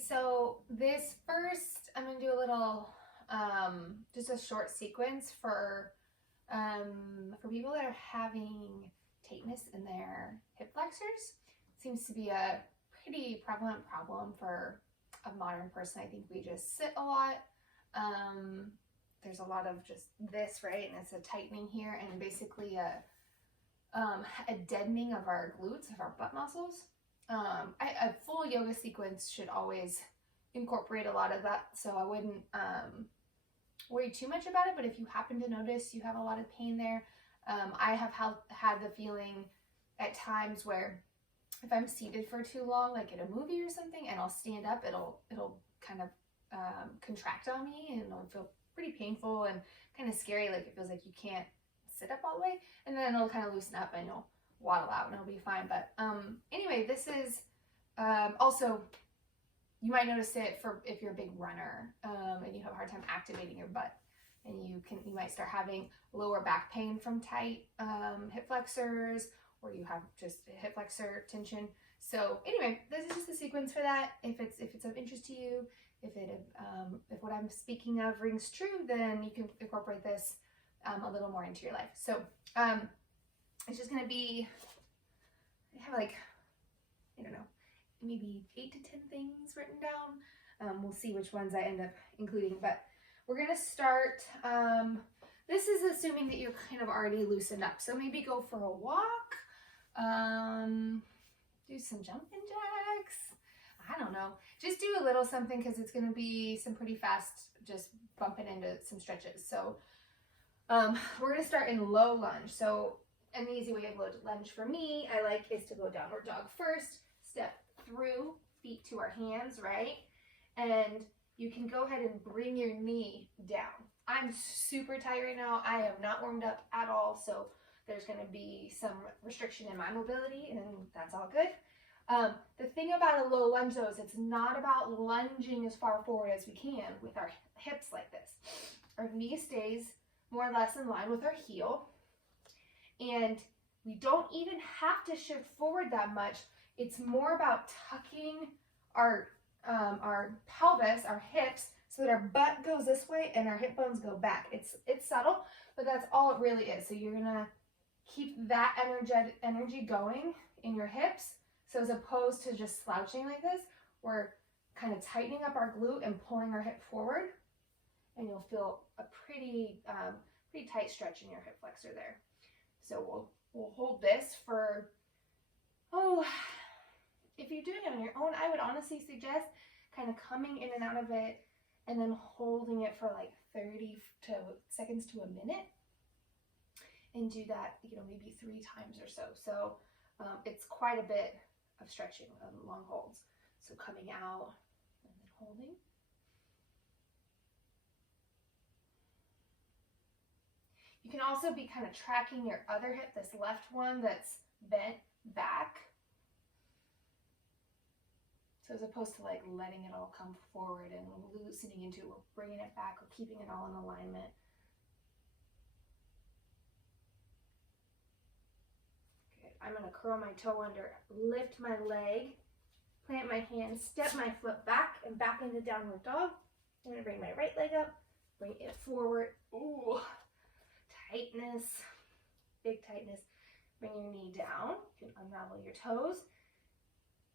so this first, I'm gonna do a little, just a short sequence for people that are having tightness in their hip flexors. Seems to be a pretty prevalent problem for a modern person. I think we just sit a lot. There's a lot of just this, right? And it's a tightening here and basically a deadening of our glutes, of our butt muscles. A full yoga sequence should always incorporate a lot of that, so I wouldn't worry too much about it, but if you happen to notice you have a lot of pain there, I have had the feeling at times where if I'm seated for too long, like in a movie or something, and I'll stand up, it'll kind of contract on me, and it'll feel pretty painful and kind of scary, like it feels like you can't sit up all the way, and then it'll kind of loosen up and you'll waddle out and it'll be fine. But anyway, this is also, you might notice it for if you're a big runner and you have a hard time activating your butt, and you might start having lower back pain from tight hip flexors, or you have just hip flexor tension. So anyway, this is just a sequence for that. If it's of interest to you, if what I'm speaking of rings true, then you can incorporate this a little more into your life. So it's just gonna be, I have like, I don't know, maybe 8 to 10 things written down. We'll see which ones I end up including, but we're gonna start, this is assuming that you're kind of already loosened up. So maybe go for a walk, do some jumping jacks. I don't know, just do a little something, because it's gonna be some pretty fast, just bumping into some stretches. So we're gonna start in low lunge. So an easy way of low lunge for me, I like, is to go downward dog first, step through, feet to our hands, right? And you can go ahead and bring your knee down. I'm super tight right now. I have not warmed up at all, so there's gonna be some restriction in my mobility, and that's all good. The thing about a low lunge though is it's not about lunging as far forward as we can with our hips like this. Our knee stays more or less in line with our heel, and we don't even have to shift forward that much. It's more about tucking our pelvis, our hips, so that our butt goes this way and our hip bones go back. It's subtle, but that's all it really is. So you're gonna keep that energy going in your hips. So as opposed to just slouching like this, we're kind of tightening up our glute and pulling our hip forward, and you'll feel a pretty tight stretch in your hip flexor there. So we'll hold this for, if you're doing it on your own, I would honestly suggest kind of coming in and out of it and then holding it for like 30 seconds to a minute, and do that, maybe 3 times or so. So it's quite a bit of stretching, long holds. So coming out and then holding. You can also be kind of tracking your other hip, this left one that's bent back. So as opposed to like letting it all come forward and loosening into it, we're bringing it back, we're keeping it all in alignment. Good. I'm going to curl my toe under, lift my leg, plant my hand, step my foot back and back into downward dog. I'm going to bring my right leg up, bring it forward. Ooh. Tightness, big tightness. Bring your knee down. You can unravel your toes.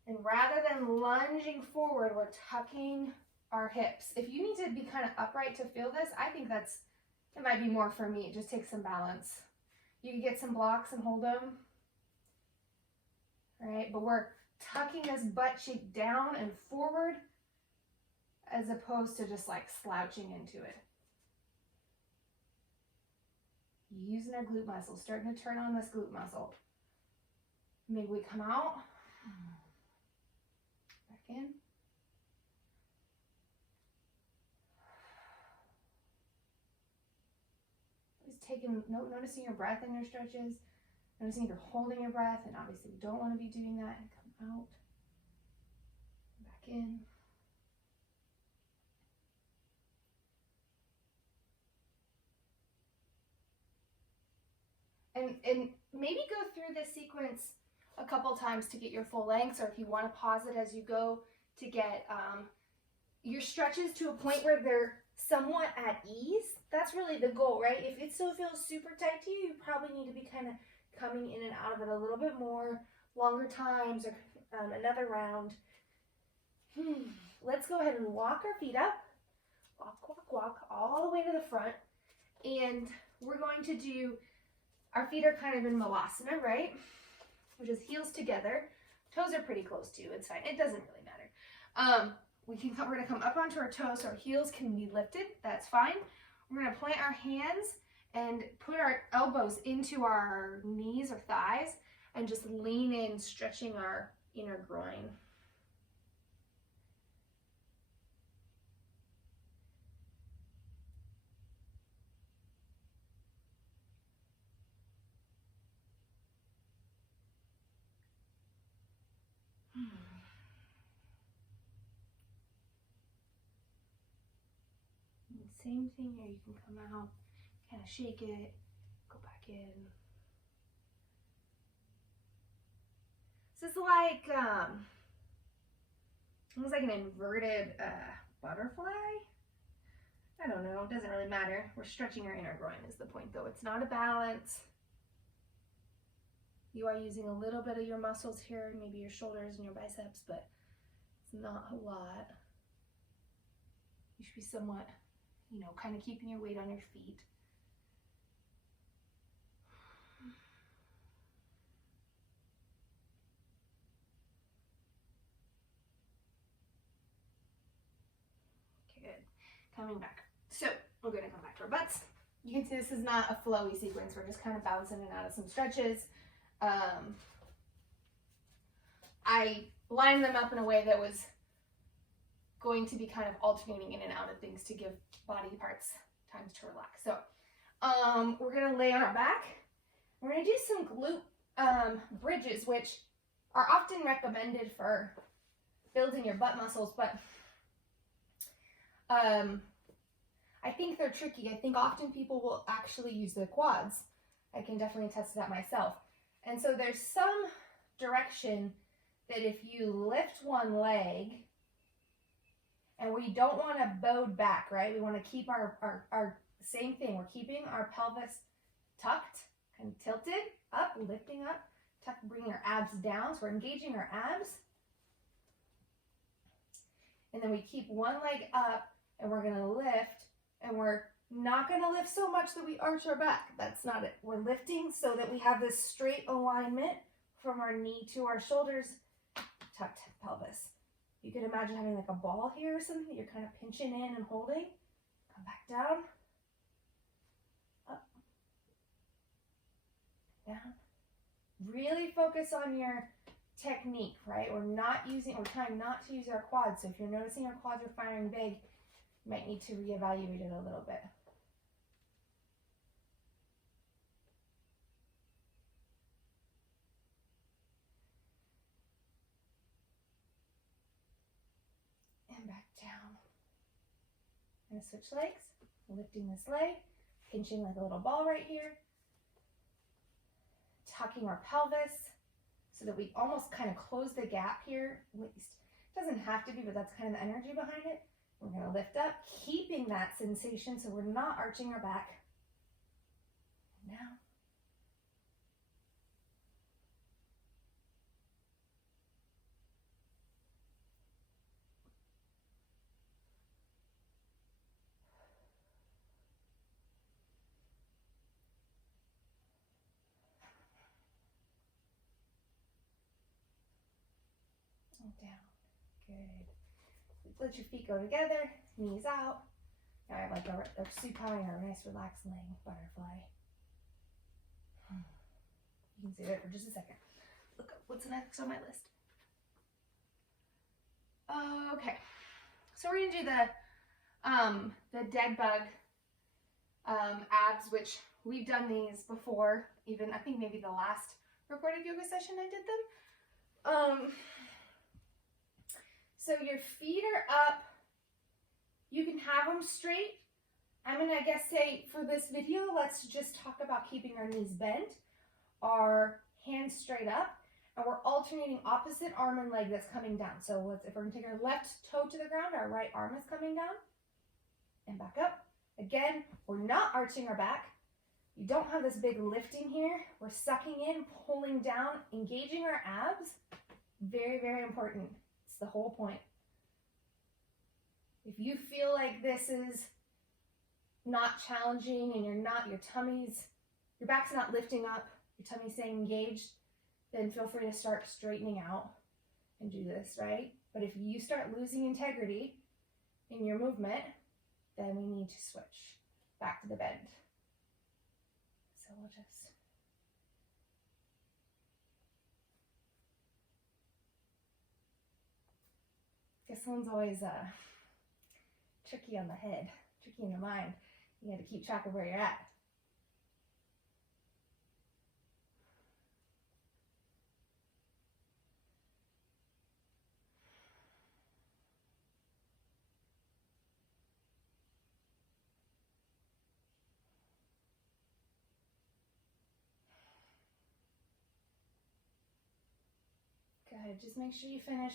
And rather than lunging forward, we're tucking our hips. If you need to be kind of upright to feel this, I think it might be more for me. It just takes some balance. You can get some blocks and hold them. All right, but we're tucking this butt cheek down and forward as opposed to just like slouching into it. Using our glute muscle, starting to turn on this glute muscle. Maybe we come out, back in. Just noticing your breath in your stretches, noticing if you're holding your breath, and obviously we don't want to be doing that, and come out, back in. And maybe go through this sequence a couple times to get your full length, or if you want to pause it as you go, to get your stretches to a point where they're somewhat at ease. That's really the goal, right? If it still feels super tight to you, you probably need to be kind of coming in and out of it a little bit more, longer times, or another round. Let's go ahead and walk our feet up. Walk, walk, walk all the way to the front. And we're going to do, our feet are kind of in Malasana, right? Which is heels together. Toes are pretty close too. It's fine. It doesn't really matter. We're going to come up onto our toes so our heels can be lifted. That's fine. We're going to plant our hands and put our elbows into our knees or thighs and just lean in, stretching our inner groin. Same thing here, you can come out, kind of shake it, go back in. This is like, almost like an inverted butterfly. I don't know, it doesn't really matter. We're stretching our inner groin is the point though. It's not a balance. You are using a little bit of your muscles here, maybe your shoulders and your biceps, but it's not a lot. You should be somewhat, you know, kind of keeping your weight on your feet. Okay, good. Coming back. So we're going to come back to our butts. You can see this is not a flowy sequence. We're just kind of bouncing in and out of some stretches. I lined them up in a way that was going to be kind of alternating in and out of things to give body parts times to relax. So we're going to lay on our back. We're going to do some glute bridges, which are often recommended for building your butt muscles, but I think they're tricky. I think often people will actually use the quads. I can definitely attest to that myself. And so there's some direction that if you lift one leg, and we don't want to bowed back, right? We want to keep our same thing. We're keeping our pelvis tucked and tilted up, lifting up, bringing our abs down. So we're engaging our abs. And then we keep one leg up and we're going to lift, and we're not going to lift so much that we arch our back. That's not it. We're lifting so that we have this straight alignment from our knee to our shoulders, tucked pelvis. You could imagine having like a ball here or something that you're kind of pinching in and holding. Come back down, up, down. Really focus on your technique, right? We're trying not to use our quads. So if you're noticing our quads are firing big, you might need to reevaluate it a little bit. And back down. And switch legs, lifting this leg, pinching like a little ball right here, tucking our pelvis so that we almost kind of close the gap here. At least it doesn't have to be, but that's kind of the energy behind it. We're going to lift up, keeping that sensation so we're not arching our back. Now. Down. Good. Let your feet go together, knees out. Now I have like a supine or a nice relaxed laying butterfly. You can stay there for just a second. Look up what's next on my list. Okay, so we're gonna do the dead bug abs, which we've done these before. Even I think maybe the last recorded yoga session I did them. So your feet are up. You can have them straight. I'm gonna, say for this video, let's just talk about keeping our knees bent, our hands straight up, And we're alternating opposite arm and leg that's coming down. So if we're gonna take our left toe to the ground, our right arm is coming down and back up. Again, we're not arching our back. You don't have this big lifting here. We're sucking in, pulling down, engaging our abs. Very, very important. It's the whole point. If you feel like this is not challenging and your back's not lifting up, your tummy's staying engaged, then feel free to start straightening out and do this, right? But if you start losing integrity in your movement, then we need to switch back to the bend. So we'll just... This one's always tricky on the head, tricky in the mind. You got to keep track of where you're at. Good. Just make sure you finish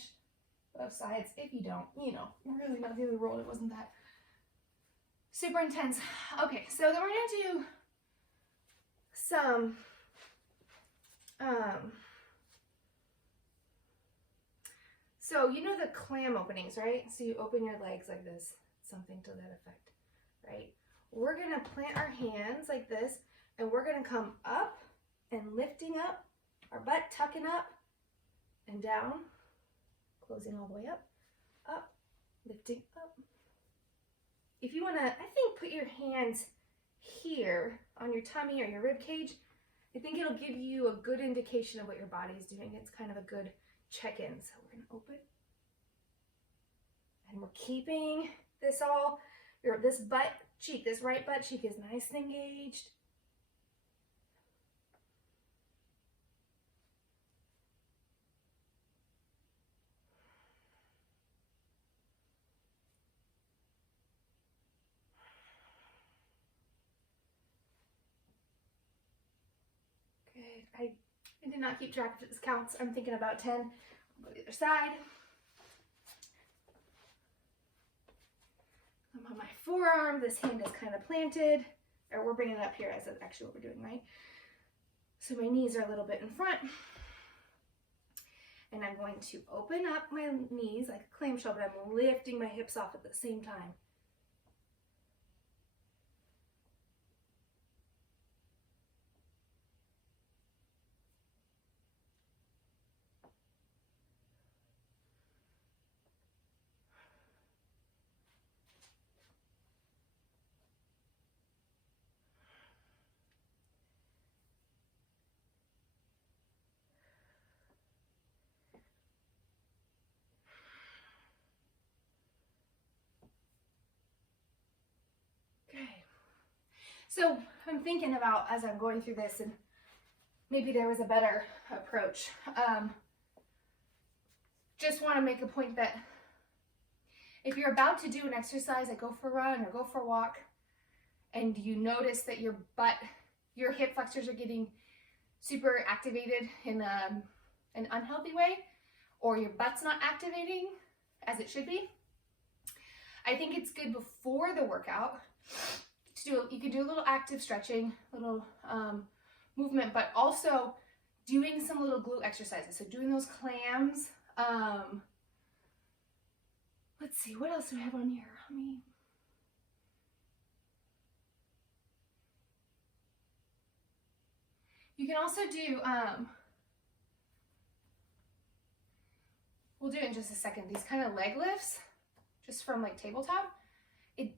both sides. If you don't, really not the other roll. It wasn't that super intense. Okay, so then we're gonna do some so you know the clam openings, right? So you open your legs like this, something to that effect, right? We're gonna plant our hands like this, and we're gonna come up and lifting up, our butt tucking up and down, closing all the way up, lifting up. If you want to, I think, put your hands here on your tummy or your rib cage, I think it'll give you a good indication of what your body is doing. It's kind of a good check-in. So we're going to open. And we're keeping this this right butt cheek is nice and engaged. I did not keep track if this counts. I'm thinking about 10. I'll go to the other side. I'm on my forearm. This hand is kind of planted. Or we're bringing it up here as actually what we're doing, right? So my knees are a little bit in front. And I'm going to open up my knees like a clamshell, but I'm lifting my hips off at the same time. So I'm thinking about, as I'm going through this, and maybe there was a better approach. Just want to make a point that if you're about to do an exercise, like go for a run or go for a walk, and you notice that your hip flexors are getting super activated in an unhealthy way, or your butt's not activating as it should be, I think it's good before the workout you could do a little active stretching, little movement, but also doing some little glute exercises. So doing those clams. Let's see, what else do we have on here? You can also do, we'll do it in just a second, these kind of leg lifts, just from like tabletop,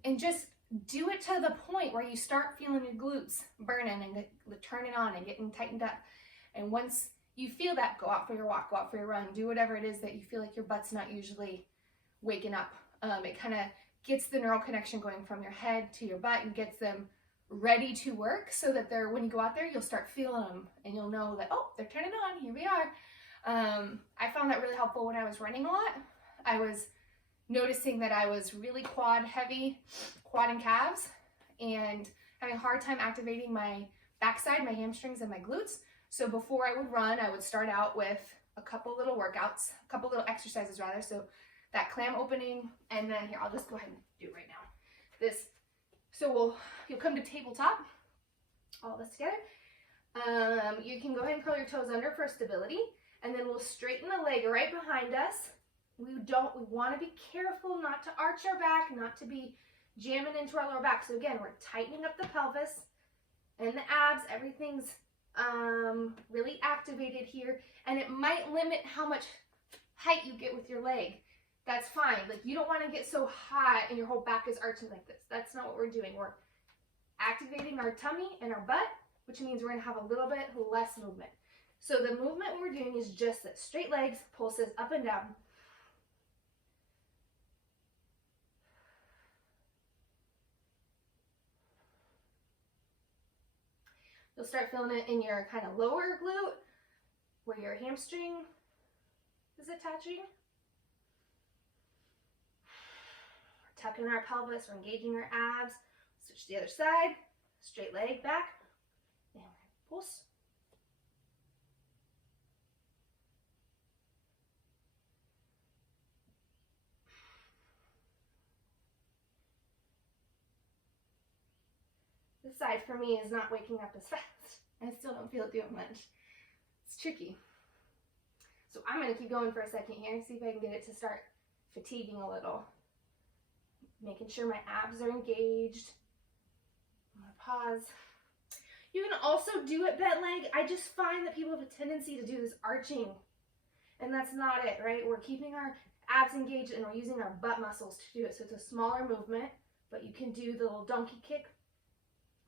and just do it to the point where you start feeling your glutes burning and turning on and getting tightened up. And once you feel that, go out for your walk, go out for your run, do whatever it is that you feel like your butt's not usually waking up. It kind of gets the neural connection going from your head to your butt and gets them ready to work, so that when you go out there, you'll start feeling them and you'll know that, oh, they're turning on, here we are. I found that really helpful when I was running a lot. I was noticing that I was really quad heavy, quad and calves, and having a hard time activating my backside, my hamstrings and my glutes. So before I would run, I would start out with a couple little workouts, a couple little exercises rather. So that clam opening, and then here, I'll just go ahead and do it right now. So you'll come to tabletop, all this together. You can go ahead and curl your toes under for stability, and then we'll straighten the leg right behind us. We want to be careful not to arch our back, not to be jamming into our lower back. So again, we're tightening up the pelvis and the abs. Everything's really activated here, and it might limit how much height you get with your leg. That's fine. Like, you don't want to get so high and your whole back is arching like this. That's not what we're doing. We're activating our tummy and our butt, which means we're going to have a little bit less movement. So the movement we're doing is just this: straight legs, pulses up and down. You'll start feeling it in your kind of lower glute, where your hamstring is attaching. We're tucking our pelvis, we're engaging our abs. Switch to the other side, straight leg back, and pulse. This side for me is not waking up as fast. I still don't feel it doing much. It's tricky. So I'm going to keep going for a second here and see if I can get it to start fatiguing a little. Making sure my abs are engaged. I'm going to pause. You can also do it bent leg. I just find that people have a tendency to do this arching, and that's not it, right? We're keeping our abs engaged and we're using our butt muscles to do it. So it's a smaller movement, but you can do the little donkey kick.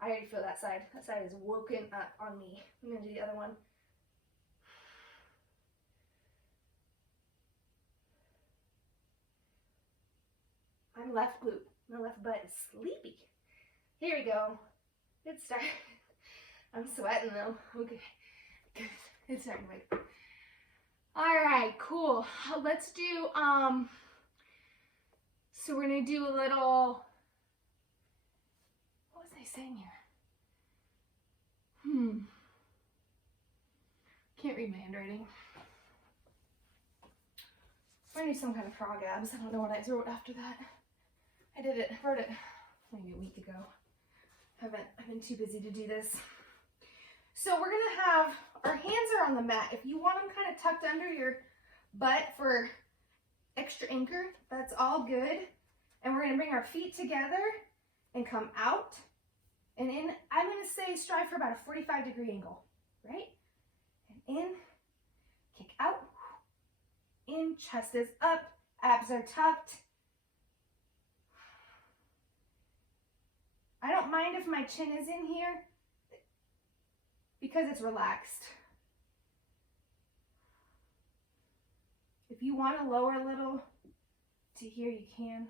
I already feel that side. That side is woken up on me. I'm going to do the other one. I'm left glute. My left butt is sleepy. Here we go. Good start. I'm sweating though. Okay. Good. It's starting to wake. Alright, cool. Let's do, so we're going to do a little, what was I saying here? Can't read my handwriting. I'm going to do some kind of frog abs. I don't know what I wrote after that. Wrote it maybe a week ago. I've been too busy to do this. So we're gonna have, our hands are on the mat. If you want them kind of tucked under your butt for extra anchor, that's all good. And we're gonna bring our feet together and come out and in. I'm gonna say strive for about a 45-degree angle, right? And in, kick out, in, chest is up, abs are tucked. I don't mind if my chin is in here because it's relaxed. If you want to lower a little to here, you can.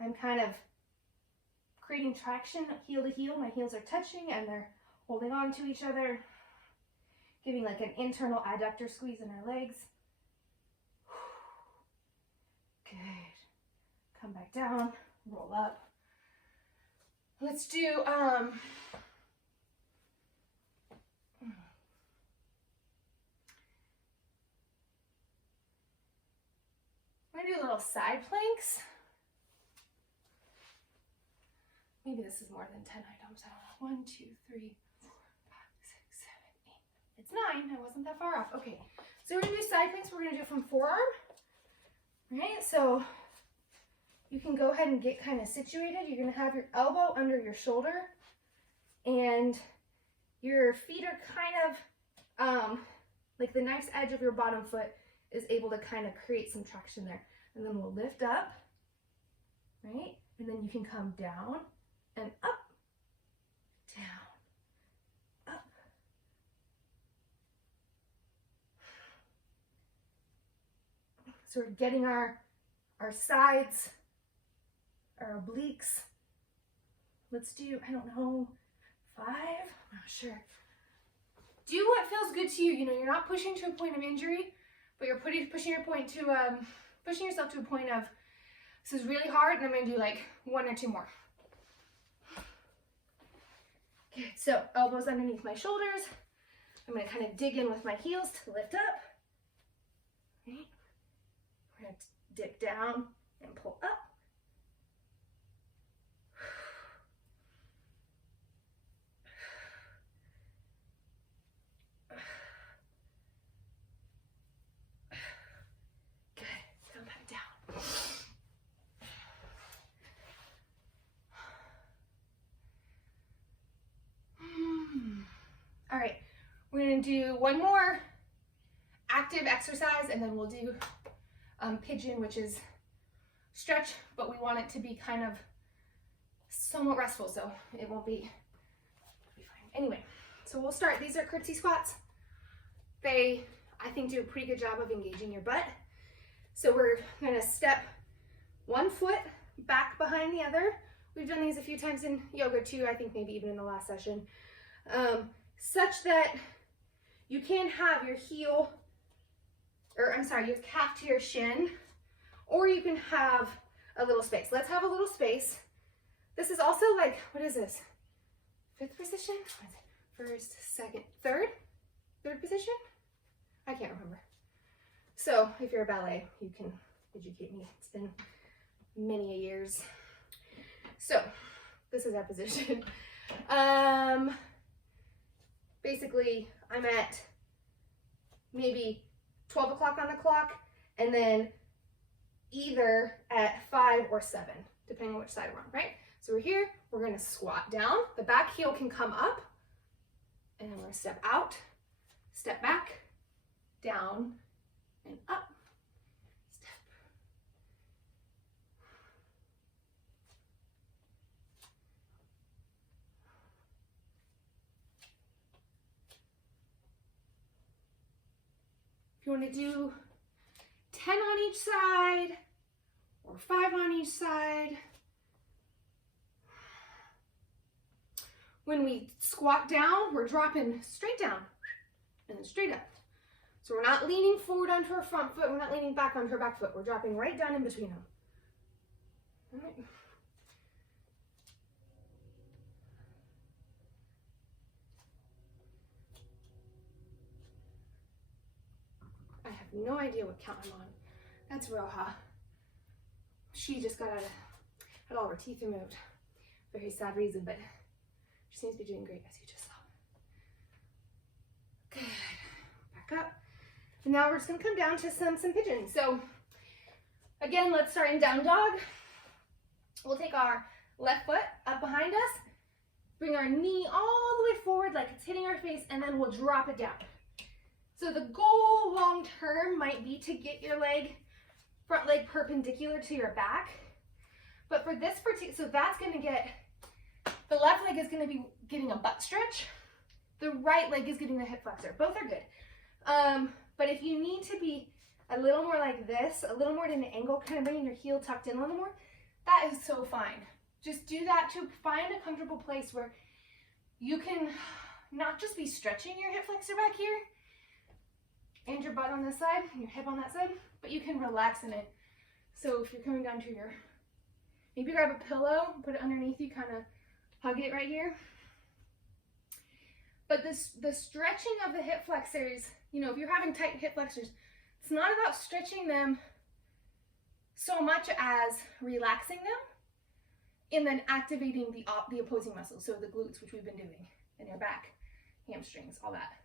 I'm kind of creating traction heel to heel. My heels are touching and they're holding on to each other, giving like an internal adductor squeeze in our legs. Good. Come back down, roll up. Let's do, I'm gonna do little side planks. Maybe this is more than 10 items. I don't know. 1, 2, 3, 4, 5, 6, 7, 8. It's 9. I wasn't that far off. Okay. So we're going to do side planks. We're going to do it from forearm. Right? So you can go ahead and get kind of situated. You're going to have your elbow under your shoulder. And your feet are kind of like the nice edge of your bottom foot is able to kind of create some traction there. And then we'll lift up. Right? And then you can come down and up, down, up. So we're getting our sides, our obliques. Let's do, I don't know, 5? I'm not sure. Do what feels good to you. You know, you're not pushing to a point of injury, but you're pushing yourself to a point of, this is really hard, and I'm gonna do like 1 or 2 more. Okay, so elbows underneath my shoulders. I'm gonna kind of dig in with my heels to lift up. Okay. We're gonna dip down and pull up. Good, come back down. All right, we're gonna do 1 more active exercise, and then we'll do pigeon, which is stretch, but we want it to be kind of somewhat restful, so it won't be fine. Anyway, so we'll start. These are curtsy squats. They, I think, do a pretty good job of engaging your butt. So we're gonna step 1 foot back behind the other. We've done these a few times in yoga too, I think maybe even in the last session, such that you can have your heel, or I'm sorry, your calf to your shin, or you can have a little space. Let's have a little space. This is also like, what is this? 5th position? First, second, third position? I can't remember. So if you're a ballet, you can educate me. It's been many years. So this is our position. Basically, I'm at maybe 12 o'clock on the clock, and then either at 5 or 7, depending on which side we're on, right? So we're here, we're gonna squat down. The back heel can come up, and then we're gonna step out, step back, down, and up, step. If you want to do 10 on each side or 5 on each side. When we squat down, we're dropping straight down and then straight up. So we're not leaning forward onto our front foot, we're not leaning back onto our back foot. We're dropping right down in between them. All right. I have no idea what count I'm on. That's Roja. She just had all her teeth removed. Very sad reason, but she seems to be doing great, as you just saw. Good. Back up. And now we're just gonna come down to some pigeons. So again, let's start in down dog. We'll take our left foot up behind us, bring our knee all the way forward like it's hitting our face, and then we'll drop it down. So the goal long term might be to get your front leg perpendicular to your back. But for this particular, so that's gonna get, the left leg is gonna be getting a butt stretch. The right leg is getting the hip flexor. Both are good. But if you need to be a little more like this, a little more at an angle, kind of bringing your heel tucked in a little more, that is so fine. Just do that to find a comfortable place where you can not just be stretching your hip flexor back here and your butt on this side, and your hip on that side, but you can relax in it. So if you're coming down to your, maybe grab a pillow, put it underneath you, kind of hug it right here. But the stretching of the hip flexors, you know, if you're having tight hip flexors, it's not about stretching them so much as relaxing them and then activating the opposing muscles. So the glutes, which we've been doing, and your back, hamstrings, all that.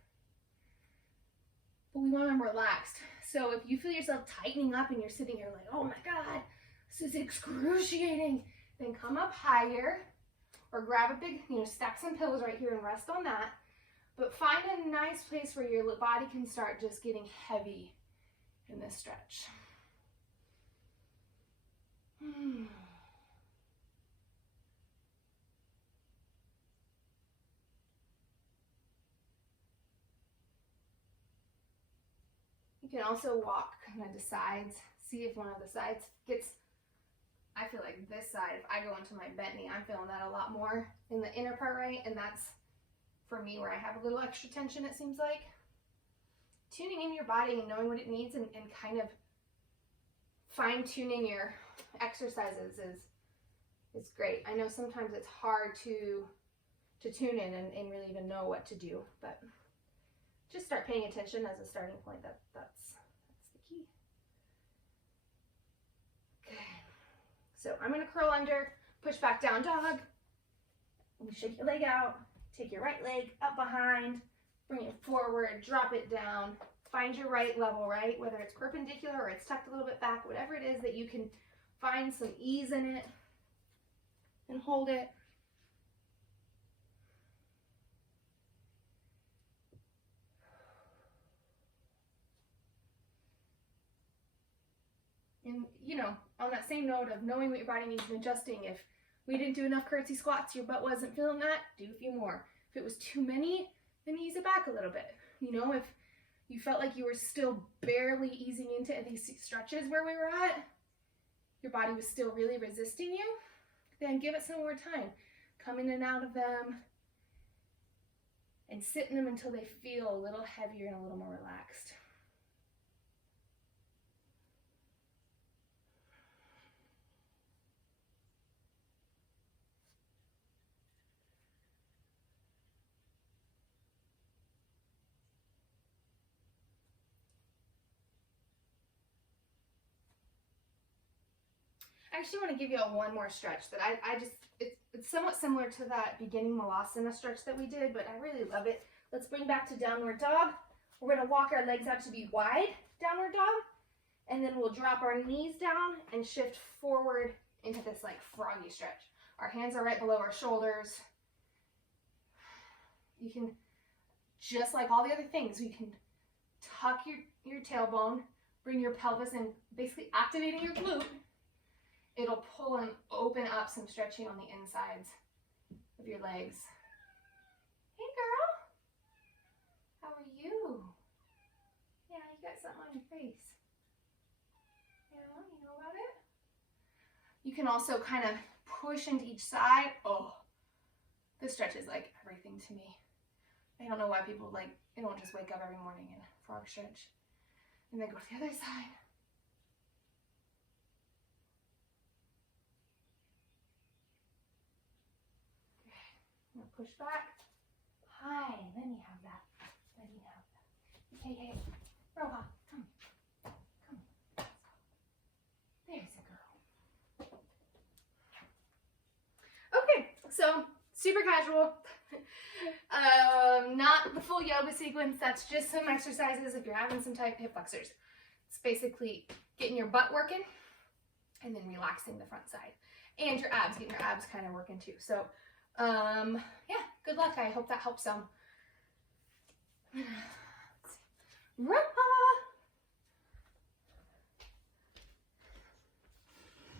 But we want them relaxed. So if you feel yourself tightening up and you're sitting here like, oh my God, this is excruciating, then come up higher or grab a big, stack some pillows right here and rest on that. But find a nice place where your body can start just getting heavy in this stretch. You can also walk kind of to sides. See if one of the sides gets, I feel like this side, if I go into my bent knee, I'm feeling that a lot more in the inner part, right? And that's for me where I have a little extra tension, it seems like. tuning in your body and knowing what it needs, and kind of fine-tuning your exercises is great. I know sometimes it's hard to tune in and really even know what to do, but just start paying attention as a starting point. That's the key. Okay, so I'm going to curl under, push back down dog. You shake your leg out, take your right leg up behind, bring it forward, drop it down, find your right level, right? Whether it's perpendicular or it's tucked a little bit back, whatever it is that you can find some ease in it, and hold it. And, you know, on that same note of knowing what your body needs and adjusting, if we didn't do enough curtsy squats, your butt wasn't feeling that, do a few more. If it was too many, then ease it back a little bit. You know, if you felt like you were still barely easing into these stretches where we were at, your body was still really resisting you, then give it some more time. Come in and out of them and sit in them until they feel a little heavier and a little more relaxed. I actually want to give you one more stretch that it's somewhat similar to that beginning Malasana stretch that we did, but I really love it. Let's bring back to downward dog. We're going to walk our legs out to be wide, downward dog, and then we'll drop our knees down and shift forward into this like froggy stretch. Our hands are right below our shoulders. You can, just like all the other things, you can tuck your tailbone, bring your pelvis in, basically activating your glute. It'll pull and open up some stretching on the insides of your legs. Hey girl, how are you? Yeah, you got something on your face. Yeah, you know about it? You can also kind of push into each side. Oh, this stretch is like everything to me. I don't know why people they don't just wake up every morning and frog stretch and then go to the other side. Push back. Hi, let me have that. Let me have that. Hey, Roha, come. Come. There's a girl. Okay, so super casual. Not the full yoga sequence. That's just some exercises if you're having some tight hip flexors. It's basically getting your butt working and then relaxing the front side. And your abs, getting your abs kind of working too. So yeah, good luck. I hope that helps some.